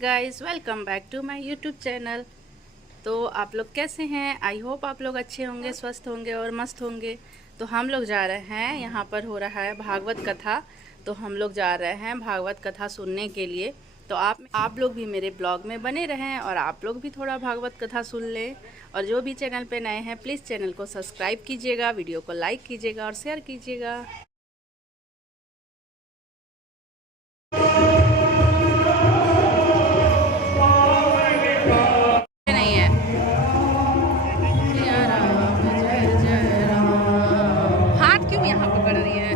Guys, welcome back to my YouTube channel. तो आप लोग कैसे हैं? आई होप आप लोग अच्छे होंगे, स्वस्थ होंगे और मस्त होंगे। तो हम लोग जा रहे हैं, यहाँ पर हो रहा है भागवत कथा। तो हम लोग जा रहे हैं भागवत कथा सुनने के लिए। तो आप लोग भी मेरे ब्लॉग में बने रहें और आप लोग भी थोड़ा भागवत कथा सुन लें। और जो भी चैनल पे नए हैं प्लीज़ चैनल को सब्सक्राइब कीजिएगा, वीडियो को लाइक कीजिएगा और शेयर कीजिएगा। नहीं है। जय राम, जय जय राम। हाथ क्यों यहाँ पकड़ रही है?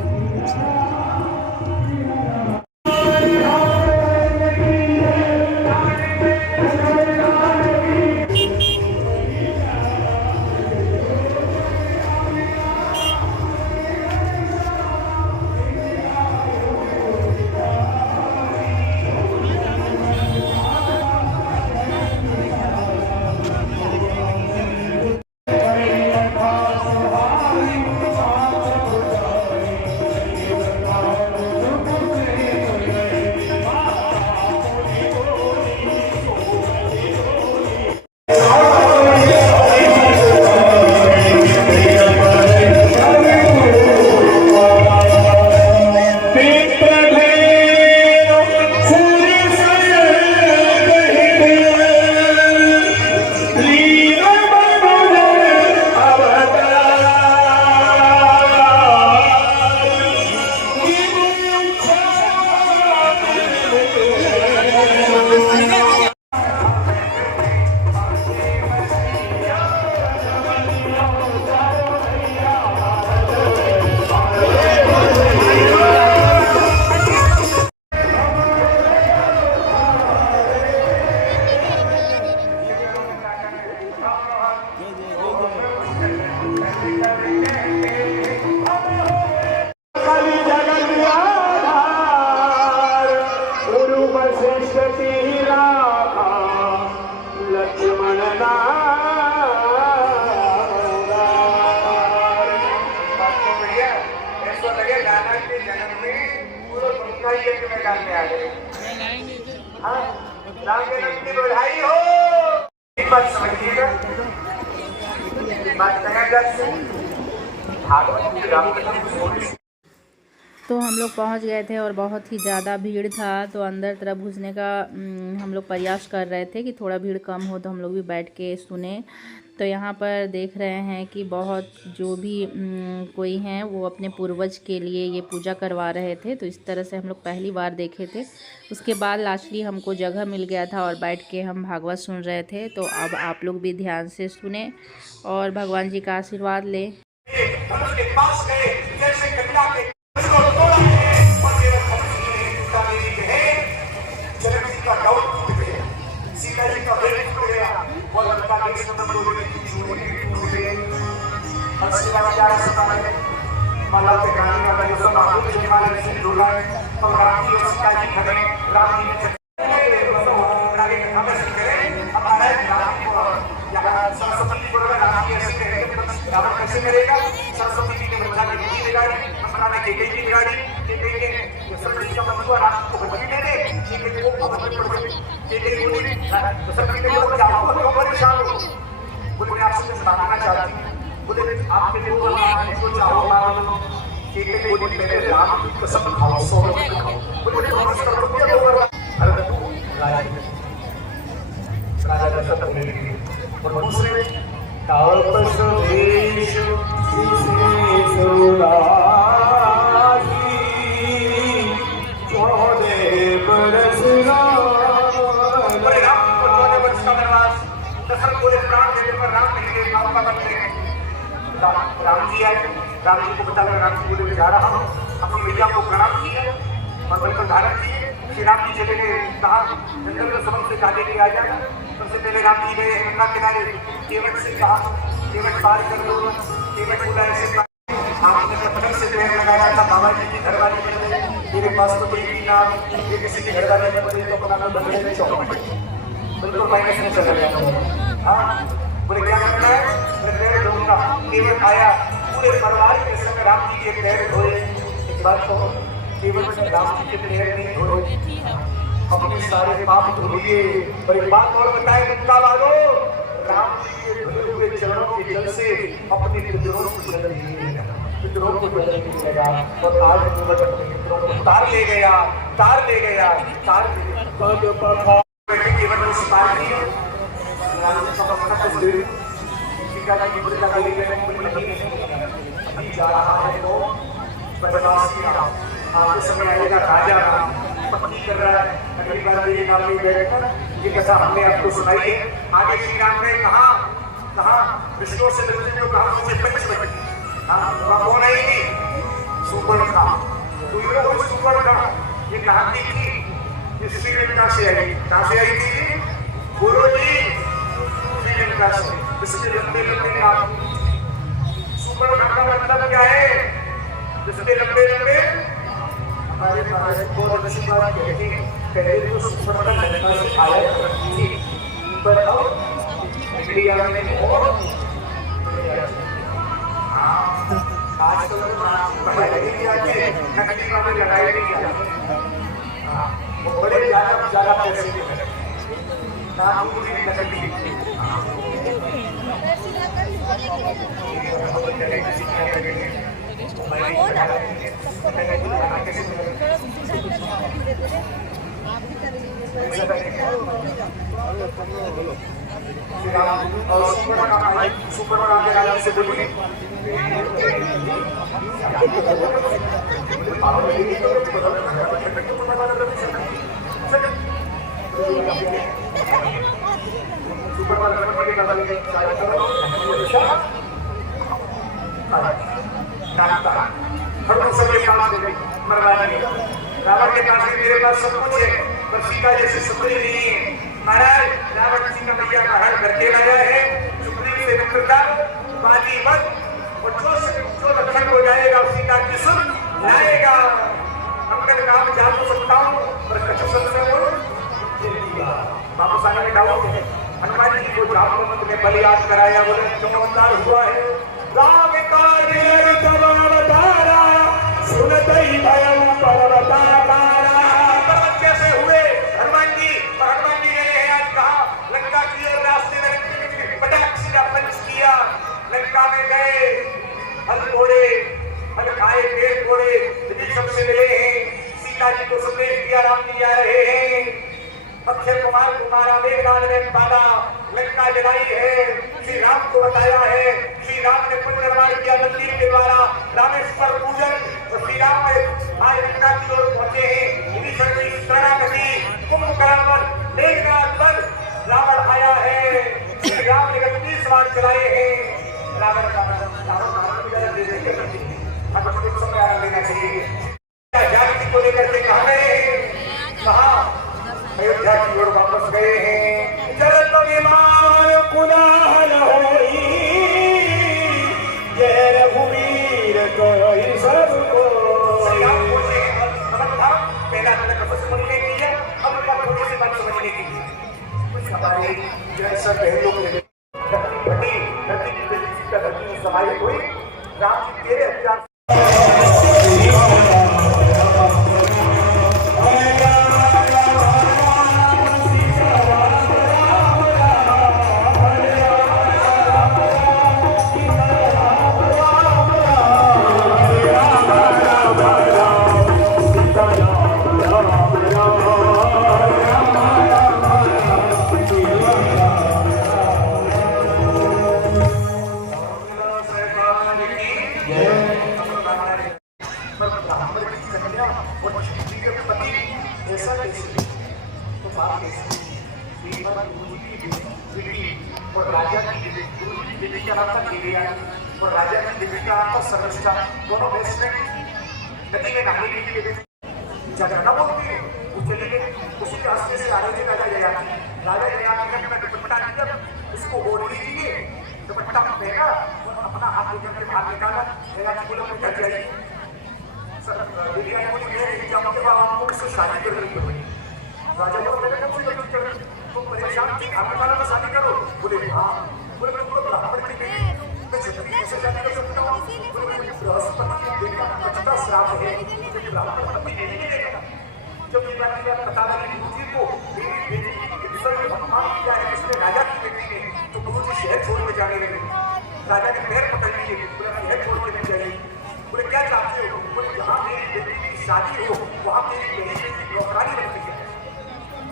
तो हम लोग पहुंच गए थे और बहुत ही ज़्यादा भीड़ था। तो अंदर तरफ घुसने का हम लोग प्रयास कर रहे थे कि थोड़ा भीड़ कम हो, तो हम लोग भी बैठ के सुने। तो यहाँ पर देख रहे हैं कि बहुत जो भी कोई हैं वो अपने पूर्वज के लिए ये पूजा करवा रहे थे। तो इस तरह से हम लोग पहली बार देखे थे। उसके बाद लास्टली हमको जगह मिल गया था और बैठ के हम भागवत सुन रहे थे। तो अब आप लोग भी ध्यान से सुने और भगवान जी का आशीर्वाद लें। कैसे करेगा? सरस्वती जी ने ब्रह्मा जी की बिगाड़ी, ब्रह्मा ने केकई की बिगाड़ी, केकई ने सरस्वती का बंधुआ राम को बंदी दे दे, केकई को बंदी पड़ गई, केकई बोली सरस्वती ने बोला जाओ तो परेशान हो। बोले आपसे कुछ बताना चाहती हूँ, बोले आपके लिए वो मांगने को चाहो मांग लो। केकई बोली मेरे राम की कसम खाओ, 100 रुपए खाओ। बोले नमस कर लो क्या होगा? अरे तू राजा दशरथ ने और दूसरे तापसवेश राम जी आए, राम जी को बताया, राम जी बोले जा रहा हूँ, अपनी मैया को प्रणाम किया और बलकर धारण किए। श्री राम जी चले गए, कहा जंगल में सबक से जाने के आ जाना। सबसे पहले राम जी गए गंगा किनारे, केवट से कहा केवट पार कर लो। केवट बोला ऐसे आपने पत्थर से पैर लगाया था, बाबा जी की घरवाली मेरे पास तो कोई भी नाम, ये किसी की घरवाली ने बोले तो अपना नाम बदले नहीं चौपट, बिल्कुल माइनस नहीं चला गया। हाँ बोले क्या करना है? मैं पैर धोऊंगा। केवट आया, पूरे परिवार के संग राम जी के पैर धोए। एक बात को केवल राम जी के पैर नहीं धोए अपने सारे पाप धुलिए। और एक बात और बताए गंगा वालों, राम जी के धुले हुए चरणों के जल से अपने पितरों को बदल दीजिएगा, पितरों को बदल दीजिएगा। और आज अपने पितरों को तार ले गया, तार ले गया, तार ले गया। केवल स्वीकार किए अभी जा रहा है तो बनवासी राम, आगे समय आएगा राजा राम, पत्नी कर रहा है। अगली बार ये नाम नहीं बैठकर ये कथा हमने आपको सुनाई है। आगे श्री राम ने कहा विष्णु से मिलने को कहा मुझे पंचवटी, कौन आई थी? सुपर्णखा। तो ये सुपर्णखा ये कहानी थी श्रीलंका से आई। कहाँ से आई थी गुरु जी? श्रीलंका से। इसके लंबे लंबे नाम सुपर्णखा का मतलब क्या है? जिसके लंबे लंबे हमारे पास बहुत अच्छी बात कहती है। पहले तो सुपर्णखा लंका से आया करती थी, पर अब इंडिया में और आजकल तो पढ़ाई नहीं जाती है, नकली वाले लड़ाई नहीं जाती, वो बड़े ज्यादा पैसे के नाम पूरी नकली। सुपर्णखा राजा से बोली रावण के पास मेरे पास सब कुछ है, पर सीता जैसे सुंदरी नहीं है। महाराज रावण सीता मैया का हर करके लाया है, सुंदरी से मित्रता बाजी मत, और जो लक्षण हो जाएगा सीता की सुन लाएगा। मंगल काम जान तो सकता हूँ, पर कछु सबसे वापस आने में डाउट है। हनुमान जी को जामवंत ने बलिदान कराया, बोले क्यों अवतार हुआ है? राम का सुनतई भयं पर्वताकारा। कैसे हुए हनुमान जी? हनुमान जी ने आज कहा लंका की ओर रास्ते में पटाक्षी का पंच किया, लंका में गए, हल घोड़े हल खाए, पेड़ घोड़े विभीषण से मिले हैं, सीता जी को संदेश दिया राम जी आ रहे हैं। अक्षय कुमार तुम्हारा मेघनाद ने पाला, लंका जलाई है, श्री राम को बताया है। श्री राम ने पुण्य निर्माण किया मंदिर के द्वारा, रामेश्वर पूजन, और श्री राम ने आज लंका की ओर पहुंचे हैं। विभीषण की शरणागति, कुंभकर्ण पर, मेघनाद पर रावण आया है। श्री राम ने 31 बार चलाए हैं। रावण का लेना चाहिए। जाति को लेकर के कहा अयोध्या की ओर वापस गए हैं। चरण विमान कुलाहल होई, जय रघुवीर कोई सबको। पहला समझने की है, अब थोड़ी सी बात समझने की है। कुछ हमारे जैसा पहलू धरती समाई हुई, राम जी तेरे हथियार और राजा की दिल्ली का रास्ता किया और राजा की दिल्ली का रास्ता सर्वश्रेष्ठ दोनों बेस्ट में नदी में नहाने के लिए झगड़ा बोलती है। उसके लिए उसी रास्ते से राजा जी राजा जया का दुपट्टा किया, उसको ओढ़ लीजिए, दुपट्टा पहना और अपना हाथ लेकर के बाहर निकाला। जया जी बोले मुझे क्या चाहिए? दिल्ली आई मुझे जाऊँगे आपको किससे शादी कर रही हो? राजा ने बोले तो परेशान थी, आपके वाला में शादी करो। बोले हाँ। बोले तुमको ब्राह्मण की बेटी मैं छत्री कैसे शादी कर सकता हूँ? बोले बृहस्पति देवी का श्राप है, ब्राह्मण पत्नी नहीं देगा। जब ये बात पता लगी गुरु जी को मेरी बेटी की ईश्वर ने अपमान किया है, इसने राजा की बेटी ने, तो गुरु जी शहर छोड़ के जाने लगे। राजा ने पैर पकड़ लिए, बोले शहर छोड़ के नहीं जाएगी। बोले क्या चाहते हो? बोले जहाँ मेरी बेटी की शादी हो वहाँ मेरी बेटी की नौकरानी बनती है।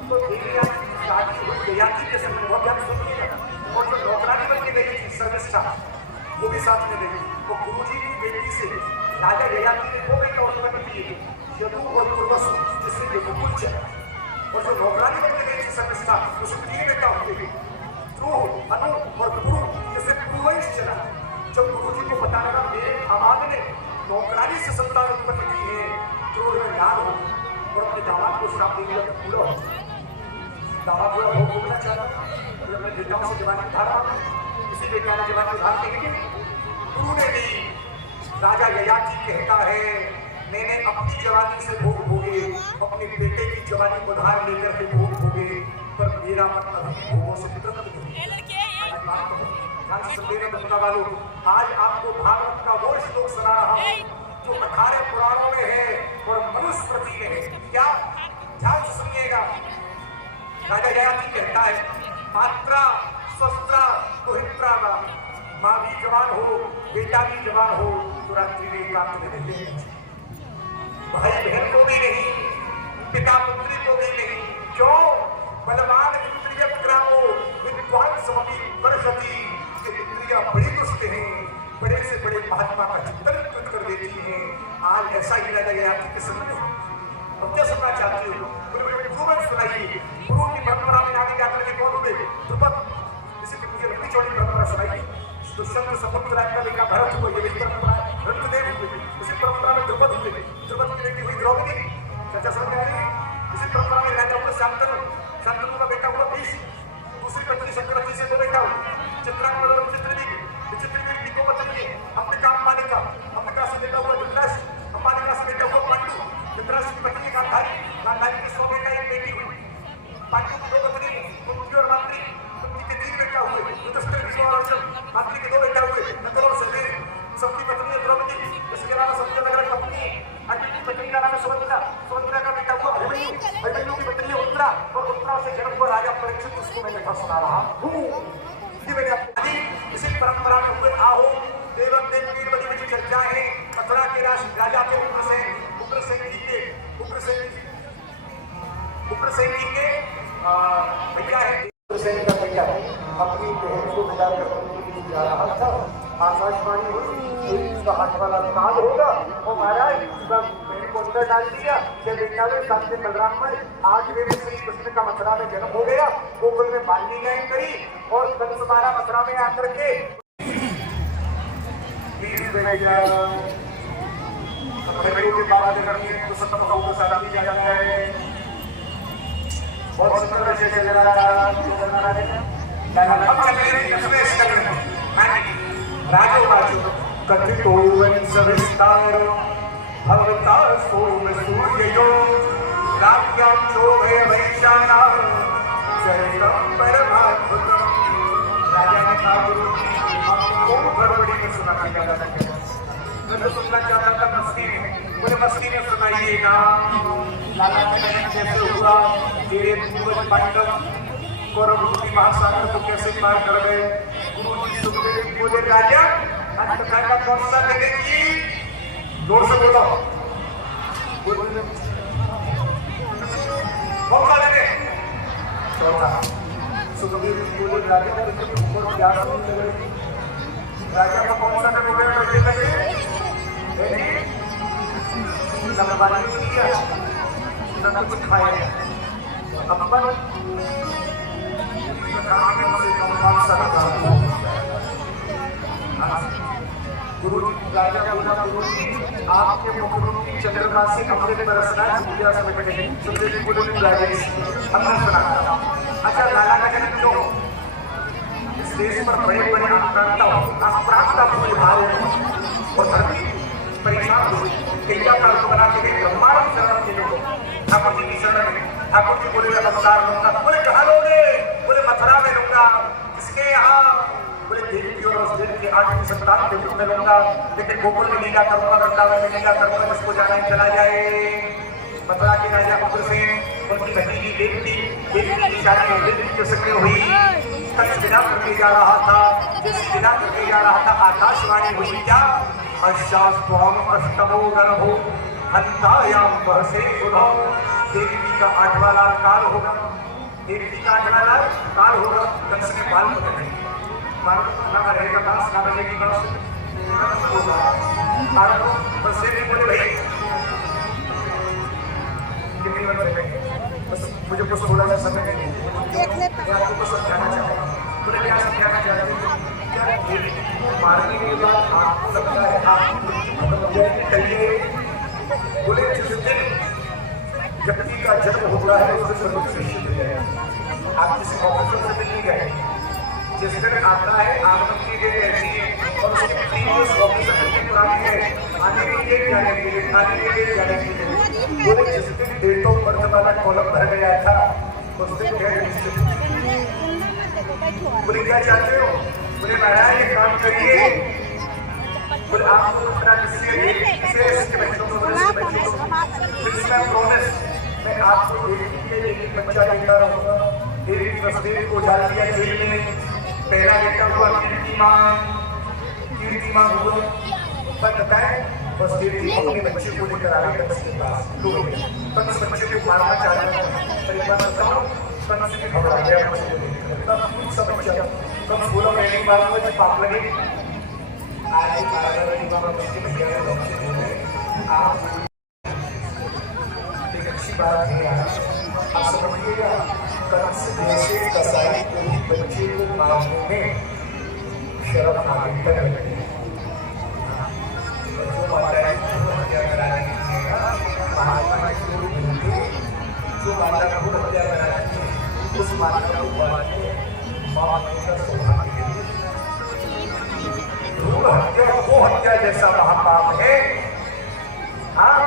तो देवी की शादी हो जयाति के समय बहुत ज्यादा सुनिएगा, और जो नौकरानी बन के गई थी सर्विस्टा, वो भी साथ में गई। वो गुरु जी की बेटी से राजा जयाति ने दो बेटा उत्पन्न किए, यदु और दुर्वासु, जिससे यदुकुल चला। और जो नौकरानी बन के गई थी सर्विस्टा, उसको 3 बेटा हुए, ध्रुव, अनु और गुरु, जिससे पूर्वज चला। जब गुरु जी को पता लगा मेरे दामाद ने नौकरानी से संतान उत्पन्न की है, तो लाल हो और अपने दामाद को श्राप दे दिया। पूरा दामाद पूरा भोग भोगना चाहता था, तो अपने बेटाओं से जवानी उधार मांगा, इसी बेटा ने जवानी उधार देंगे। गुरु ने भी राजा ययाति कहता है मैंने अपनी जवानी से भोग भोगे, अपने बेटे की जवानी उधार लेकर के भोग भोगे, पर मेरा मन अभी भोगों से तृप्त नहीं। वालों, आज आपको भागवत का वो श्लोक सुना रहा हूँ जो 18 पुराणों में है और मनुस्मृति में है। क्या? ध्यान से सुनिएगा। राजा ययाति कहता है मात्रा स्वस्त्रा कुहित्रा, माँ भी जवान हो, बेटा भी जवान हो, तो रात्रि में एकांत में रहते हैं। भाई बहन को भी नहीं, पिता पुत्री को भी नहीं। क्यों? बलवान इंद्रिय ग्रामो विद्वान समपि वर्षति। ये इंद्रियां बड़ी दुष्ट हैं, बड़े से बड़े महात्मा का चिंतन कर देती हैं। आज ऐसा ही राजा ययाति के समय हम क्या सुनना चाहते हो? गुरु सुनाइए। गुरु की परंपरा में आगे जाकर के कौन हुए? द्रुपद। इसी की मुझे लंबी चौड़ी परंपरा सुनाइए। दुष्यंत समुद्र का बेटा भरत हुआ, ये परंपरा है। रणदेव हुए, इसी परंपरा में द्रुपद हुए। द्रुपद की बेटी हुई द्रौपदी। चर्चा समझ में आ रही है? इसी परंपरा में राजा हुआ शांतनु, शांतनु का बेटा हुआ भीष्म। दूसरी पत्नी शंकराची से 2 बेटा हुए, चित्रांगदा और चित्रदीप। चित्रदीप की 2 पत्नी, अंबिका अंबालिका। अंबिका से बेटा हुआ धृतराष्ट्र, अंबालिका से बेटा हुआ पांडु। धृतराष्ट्र की पत्नी गांधारी, गांधारी की 100 बेटा 1 बेटी हुई। पांडु की 2 पत्नी कुंती और माद्री, कुंती के 3 बेटा हुए। युधिष्ठिर, भीष्म और अर्जुन, माद्री के 2 बेटा हुए। नकुल और सहदेव, सबकी पत्नी द्रौपदी। इसके अलावा समुद्रनगर की पत्नी अर्जुन की पत्नी का नाम है सुभद्रा। सुभद्रा का बेटा हुआ अभिमन्यु। अभिमन्यु की पत्नी उत्तरा, और उत्तरा से जन्म हुआ राजा परीक्षित। उसको मैं कथा सुना रहा हूँ। इसी परंपरा में हुए आओ देवक देव वीर बड़ी बड़ी चर्चाएं। मथुरा के राजा थे उग्रसेन जी के भैया है। उग्रसेन का बेटा अपनी बहन को विदा करने जा रहा था। आकाशवाणी हुई, उसका हाथ वाला काल होगा और महाराज बहन को अंदर डाल दिया। क्या बेटा हुए साथ में बलराम पर आज मेरे श्री कृष्ण का मथुरा में जन्म हो गया। गोकुल में बाली गायन करी और कंस मारा मथुरा में आकर के बहुत सुंदर से चल रहा राजो कथितो सविस्तार भगवता सोम सूर्यो राज्ञां शोभे वैशाना चरितम परमाद्भुतम। राजा ने कहा गुरु आपको गड़बड़ी में सुनाना चाहता था। मैं सुनना चाहता था मस्ती में, बोले मस्ती में सुनाइएगा। लाला का जन्म कैसे हुआ, तेरे पूर्वज पांडव कौरव की महासागर को कैसे पार कर गए। गुरु जी सुखदेव बोले राजा आज कथा का कौन सा देंगे? जोर से बोलो। कौन सा देंगे? चौथा। सुखदेव जी बोले राजा राजा को कौन सा देंगे? कुछ खाया अपन गुरु राजा बोला आपके मुख्यमंत्री चंद्रमा से कमरे बरसना पूजा समझ में सुखदेव बोले हमने सुना। अच्छा लाला का जन्म क्यों? इस देश पर बड़े बड़े अपराध पूरे भारत और धरती परेशान हुई। क्या काल बना के ब्रह्मांड शरण के लोग ठाकुर जी की शरण में। ठाकुर जी बोले नमस्कार लूंगा। बोले कहाँ लोगे? बोले मथुरा में लूंगा। किसके यहाँ? बोले देवी और उस देवी के 8वीं संतान के रूप में लूंगा, लेकिन गोकुल में लीला करूंगा, वृंदावन में लीला करूंगा। जिसको जाना है चला जाए। मथुरा के राजा उग्रसेन उनकी भतीजी देवकी की शादी दिल्ली के समय हुई। कंस विदा करके जा रहा था, विदा करके जा रहा था, आकाशवाणी हुई क्या, अष्टास्त्वम अष्टमो गर्भो हंतायाम बहसे उदो। देवकी का 8वां लाल काल होगा, देवकी का 8वां लाल काल होगा। कंस ने बाल पकड़ लिए, बाल ना रहेगा बांस, ना बजेगी बांस, बस ये बोले भाई कितनी बार बजेंगे, बस मुझे कुछ थोड़ा सा समय है, मैं आपको कुछ समझाना चाहता हूँ। बोले क्या समझाना चाहते हैं, क्या मारने के बाद आपको लगता है आप करिए। बोले जिस दिन व्यक्ति का जन्म होता है उस दिन आप किसी ऑफिसर से मिलने गए, जिस दिन आता है आगमन की डेट ऐसी है और उसके प्रीवियस ऑफिसर कितनी पुरानी है, आने की डेट जाने की डेट, आने की डेट जाने की डेट। बोले जिस दिन डेट ऑफ बर्थ वाला कॉलम भर गया था उस दिन डेट निश्चित। बोले क्या चाहते हो, बोले महाराज ये काम करिए, बोले आपको अपना किसी बच्चों को प्रोमिस मैं आपको एक बच्चा देता रहूंगा। एक तस्वीर को डाल दिया जेल में, पहला बेटा हुआ कीर्तिमान हुआ, पर बताए बस कीर्तिमान अपने बच्चे को लेकर आ गए कंस के पास। कंस बच्चे को मारना चाह रहा था, कंस भी घबरा गया बच्चे को लेकर, तब कुछ समझ गया। कंस बोला पहली बार मुझे पाप लगे, आज भैया आप एक अच्छी बात है, आप समझिएगा। कंस जैसे कसाई कोई बच्चे को मारने में शर्म आगे तक रखती है, जो माता को हत्या कराने महात्मा जो माता को हत्या कराती है उस माता को बाद में मारने का सौभाग्य है। भ्रूण हत्या वो हत्या जैसा महापाप है। हाँ,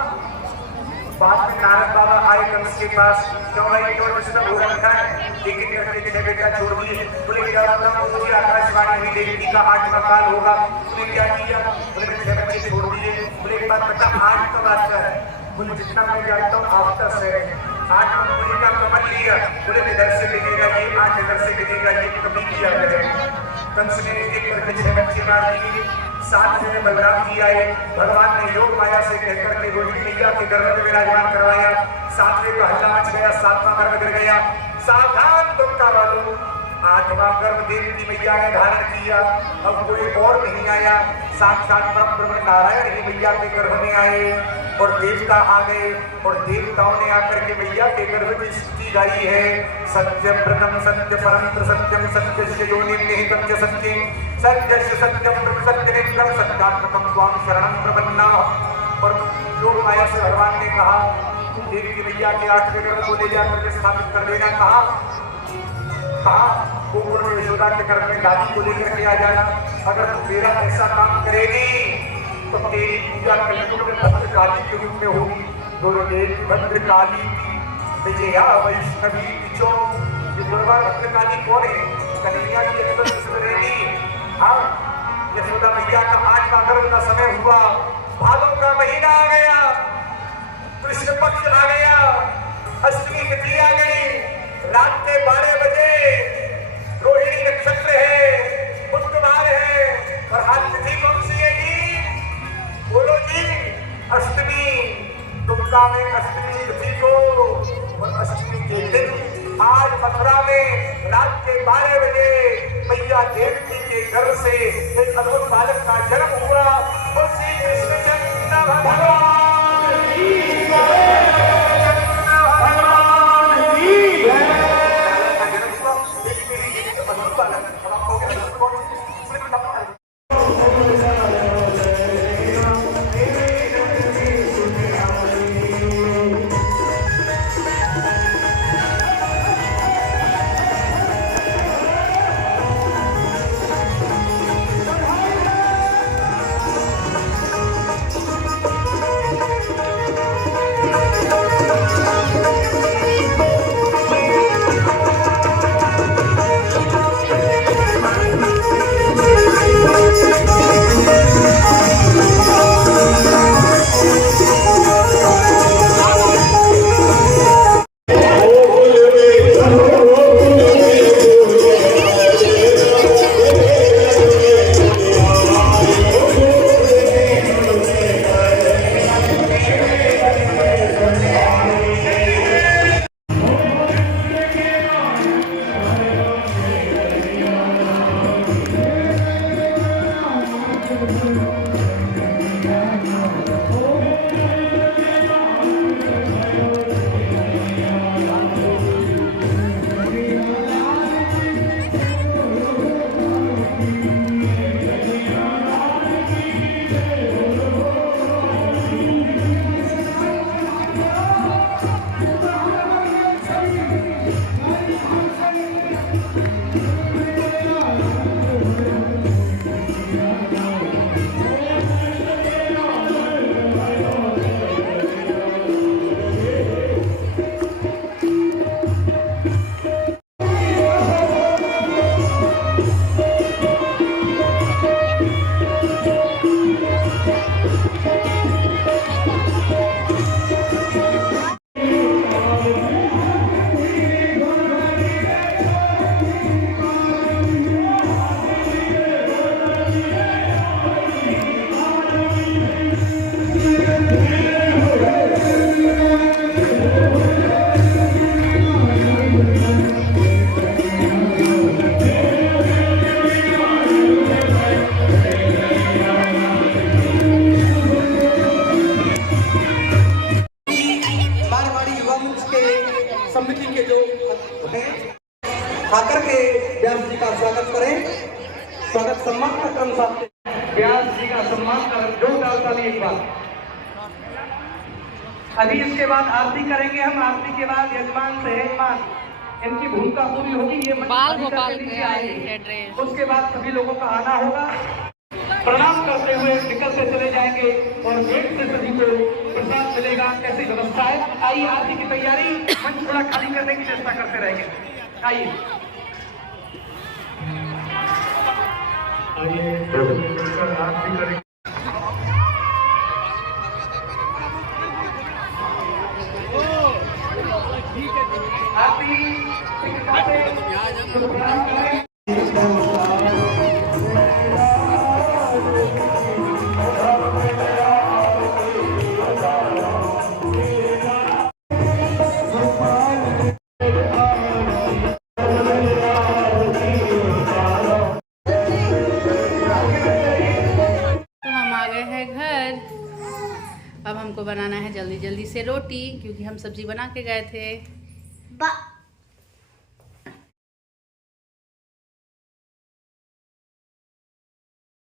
बाद में नारद बाबा आए कंस के पास, क्यों भाई क्यों डिस्टर्ब हो रखा है, लेकिन करके 6 बेटा छोड़ दिए। बोले क्या मुझे आकाशवाणी हुई देवकी का 8वां काल होगा, तूने क्या किया, बोले मैं 6 बच्चे छोड़ दिए। बोले एक बात बता आज कब आता है, बोले जितना मैं जानता हूँ आफ्टर 7 8 बोले का कमल लिया, बोले इधर से गिनेगा ये 8 इधर से गिनेगा ये, कभी किया करेगा। कंस ने एक करके 6 बच्चे मार दिए। 7 में बलराम जी आए, भगवान ने योग माया से कहकर के रोहिणी मैया के गर्भ में विराजमान करवाया। 7वें का हल्ला मच गया, 7वां गर्भ गिर गया। सावधान दुर्गा वालों, 8वां गर्भ देवकी मैया ने धारण किया। अब कोई और नहीं आया, साक्षात ब्रह्म नारायण ही मैया के गर्भ में आए और देवता आ गए और देवताओं ने आकर के मैया के गर्भ की स्तुति गाई है। सत्यम ब्रह्म सत्य परंत्र सत्यम सत्यस्य योनिं निहितं च सत्यं सत्यस्य सत्यम ब्रह्म सत्यनेत्रं सत्यात्मकं त्वां शरणं प्रपन्ना। और योग माया से भगवान ने कहा देवी मैया के 8वें गर्भ को ले जाकर के स्थापित कर देना। कहा गोकुल में यशोदा के गर्भ में दादी को लेकर के आ जाना। अगर तुम मेरा ऐसा काम करेगी तो तेरी पूजा कलयुग में भद्रकाली के रूप में होगी। दुर्गे भद्रकाली विजया वैष्णवी पिछो। ये दुर्गा भद्रकाली कौन है? कन्हैया की रहेगी। हाँ, यशोदा मैया का 8वां गर्भ का समय हुआ, भादों का महीना आ गया, कृष्ण पक्ष आ गया, अष्टमी तिथि आ गई, रात के 12 बजे, रोहिणी नक्षत्र है, बुधवार है और आज तिथि कौन सी है जी? बोलो जी, अष्टमी। दुर्गा में अष्टमी तिथि को और अष्टमी के दिन आज मथुरा में रात के 12 बजे मैया देवकी के गर्भ से एक अद्भुत बालक का जन्म हुआ। श्री कृष्ण चंद्र भगवान की जय। वाली एक बात। अभी इसके बाद आरती करेंगे हम, आरती के बाद यजमान सेहतमान इनकी भूमिका पूरी होगी। ये बाल गोपाल के आएंगे, उसके बाद सभी लोगों का आना होगा। प्रणाम करते हुए निकल के चले जाएंगे और गेट से सभी को प्रसाद मिलेगा। कैसी व्यवस्था है? आइए, आरती की तैयारी, मंच थोड़ा खाली करने की चेष्टा करते रहेंगे। आइए आरती करेंगे। अब हमको बनाना है जल्दी जल्दी से रोटी, क्योंकि हम सब्जी बना के गए थे।